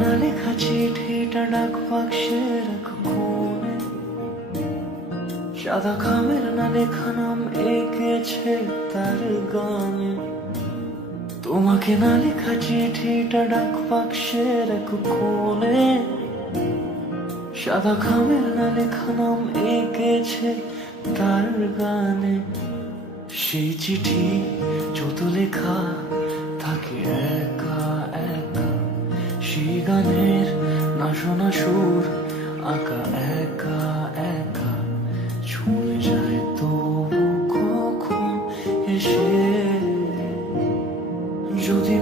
না লেখা চিঠিটা ডাক বাক্সের এক কোণে, সাদা খামের না লেখা নাম এঁকেছে তার গানে। তোমাকে না লেখা চিঠিটা ডাক বাক্সের এক কোণে, সাদা খামের না লেখা নাম এঁকেছে তার গানে। সেই চিঠি যত লেখা থাকে একা একা, সেই গানের না শোনা সুর আঁকা একা একা, ছুঁয়ে যায় তবু কখন এসে। যদি